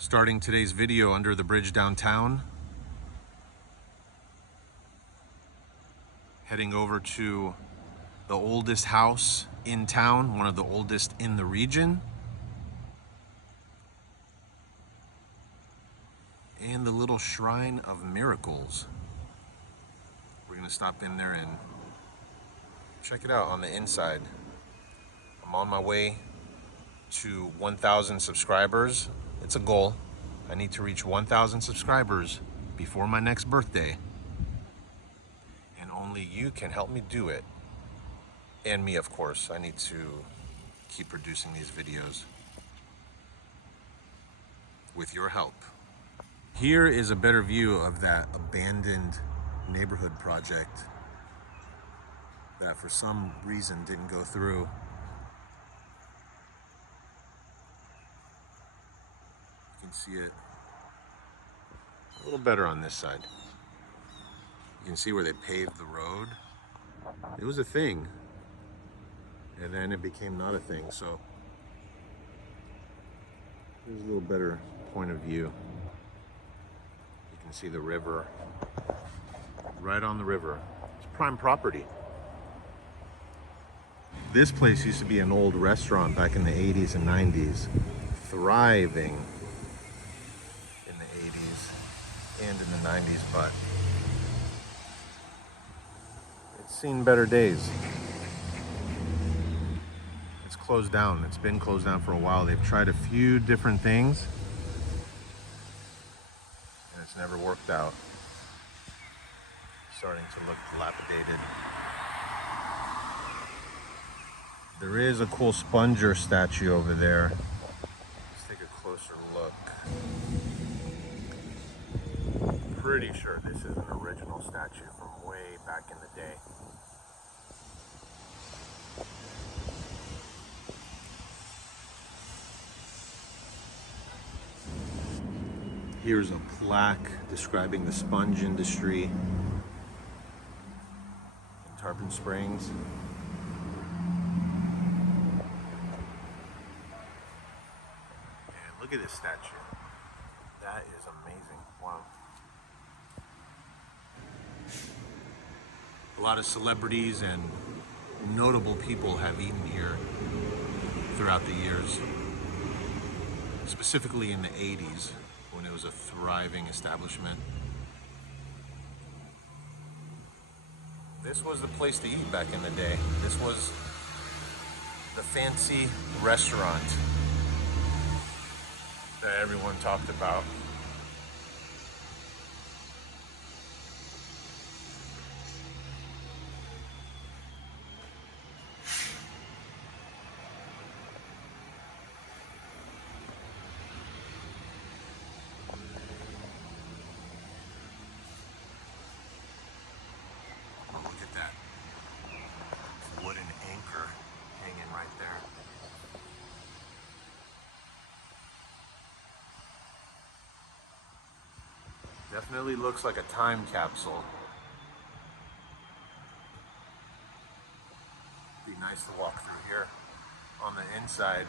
Starting today's video under the bridge downtown. Heading over to the oldest house in town, one of the oldest in the region. And the little Shrine of Miracles. We're gonna stop in there and check it out on the inside. I'm on my way to 1,000 subscribers. It's a goal. I need to reach 1,000 subscribers before my next birthday. And only you can help me do it. And me, of course. I need to keep producing these videos with your help. Here is a better view of that abandoned neighborhood project that for some reason didn't go through. You can see it a little better on this side. You can see where they paved the road. It was a thing, and then it became not a thing. So here's a little better point of view. You can see the river, right on the river. It's prime property. This place used to be an old restaurant back in the 80s and 90s, thriving in the 80s and in the 90s, but it's seen better days. It's closed down. It's been closed down for a while. They've tried a few different things, and it's never worked out. Starting to look dilapidated. There is a cool sponger statue over there. Let's take a closer look. Pretty sure this is an original statue from way back in the day. Here's a plaque describing the sponge industry in Tarpon Springs. And look at this statue. That is amazing. Wow. A lot of celebrities and notable people have eaten here throughout the years, specifically in the 80s when it was a thriving establishment. This was the place to eat back in the day. This was the fancy restaurant that everyone talked about. Look at that wooden anchor hanging right there. Definitely looks like a time capsule. Be nice to walk through here on the inside.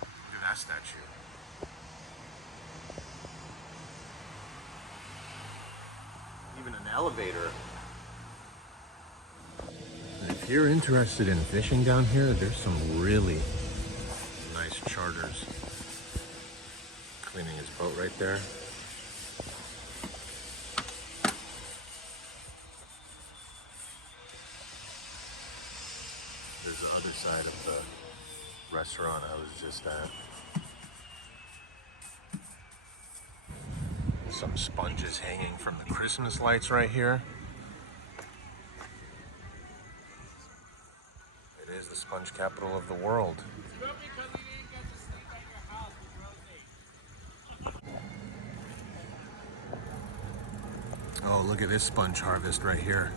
Look at that statue. Even an elevator. And if you're interested in fishing down here, there's some really nice charters. Cleaning his boat right there. There's the other side of the restaurant I was just at. Some sponges hanging from the Christmas lights right here. It is the sponge capital of the world. Oh, look at this sponge harvest right here.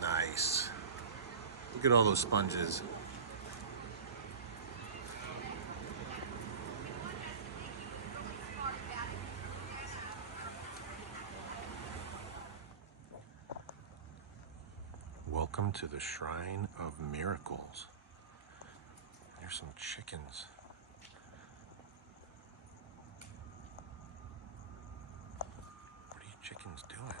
Nice. Look at all those sponges. Welcome to the Shrine of Miracles. There's some chickens. What are you chickens doing?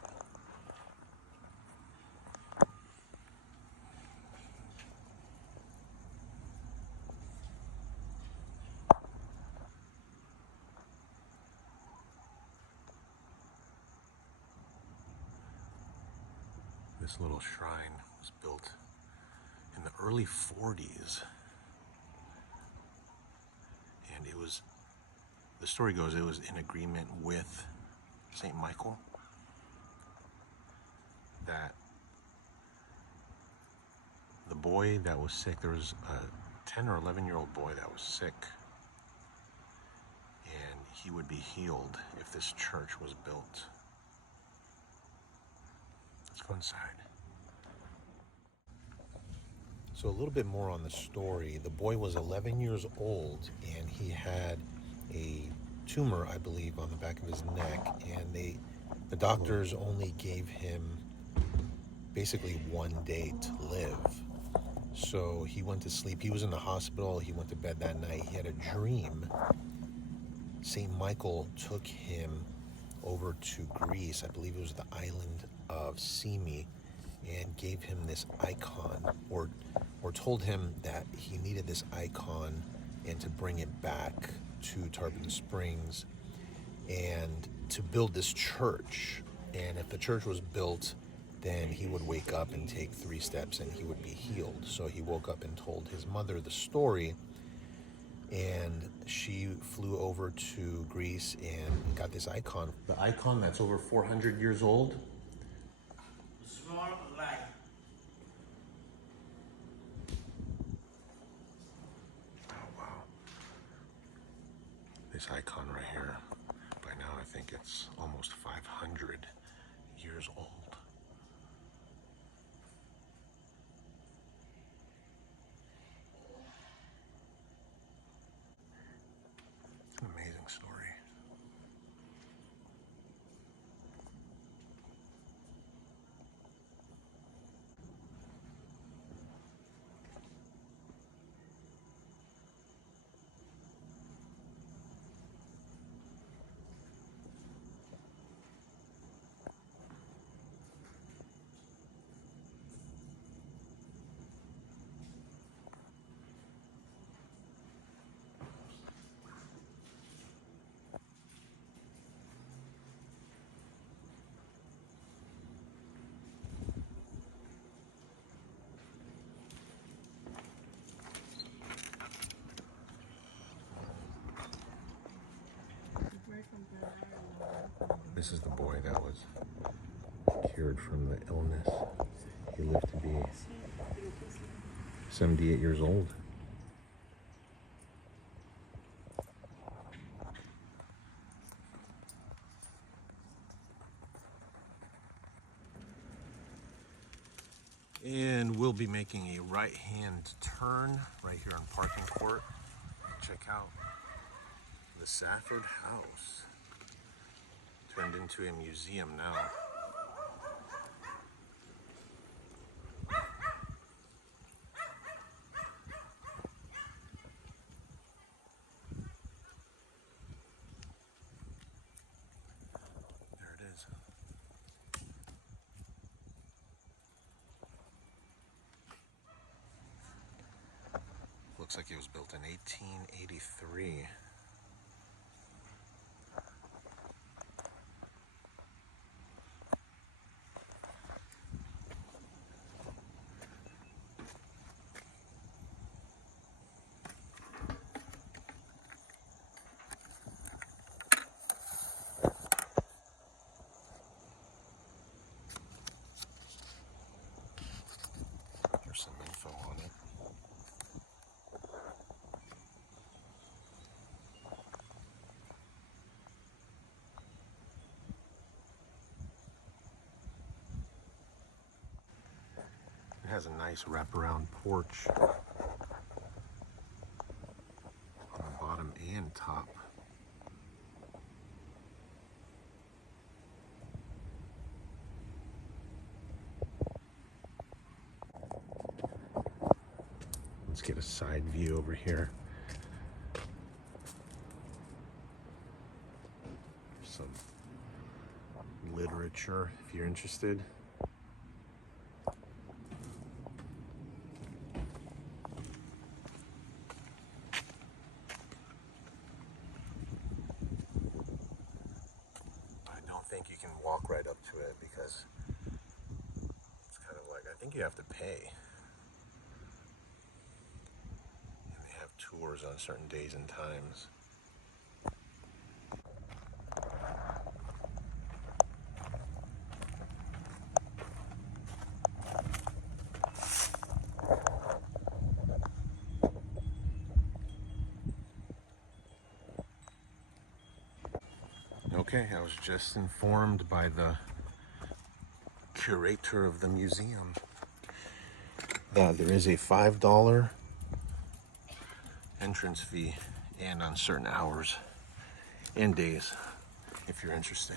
This little shrine was built in the early 40s. And it was, the story goes, it was in agreement with St. Michael that the boy that was sick, there was a 10 or 11-year-old boy that was sick, and he would be healed if this church was built. Let's go inside. So a little bit more on the story. The boy was 11 years old, and he had a tumor, I believe, on the back of his neck, and the doctors only gave him basically 1 day to live. So he went to sleep. He was in the hospital. He went to bed that night. He had a dream. St. Michael took him over to Greece. I believe it was the island of Simi, and gave him this icon, or told him that he needed this icon and to bring it back to Tarpon Springs and to build this church. And if the church was built, then he would wake up and take 3 steps and he would be healed. So he woke up and told his mother the story, and she flew over to Greece and got this icon. The icon that's over 400 years old. Small light. Oh, wow. This icon right here, by now I think it's almost 500 years old. It's an amazing story. This is the boy that was cured from the illness. He lived to be 78 years old. And we'll be making a right-hand turn right here on Parking Court. Check out the Safford house. Turned into a museum now. There it is. Looks like it was built in 1883. There's some info on it. It has a nice wraparound porch on the bottom and top. get a side view over here. Some literature if you're interested. I don't think you can walk right up to it because it's kind of like, I think you have to pay. And they have tours on certain days and times. Okay, I was just informed by the curator of the museum that there is a $5 entrance fee, and on certain hours and days, if you're interested.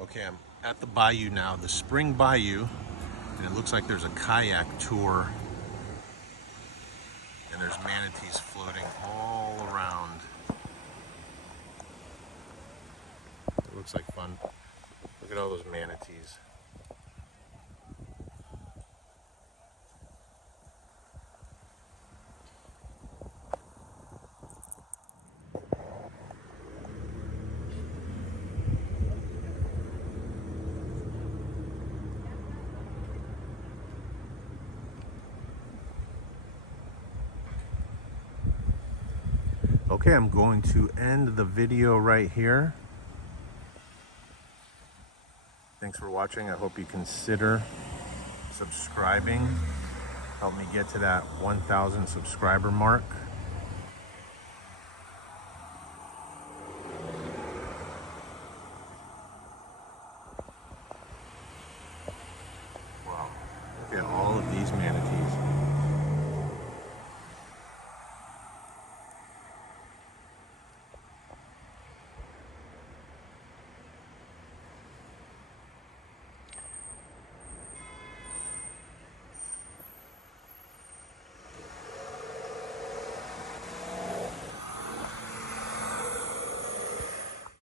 Okay, I'm at the Bayou now, the Spring Bayou, and it looks like there's a kayak tour, and there's manatees floating all around. It looks like fun. Look at all those manatees. Okay, I'm going to end the video right here. Thanks for watching. I hope you consider subscribing. Help me get to that 1,000 subscriber mark. Wow, look at all of these manatees.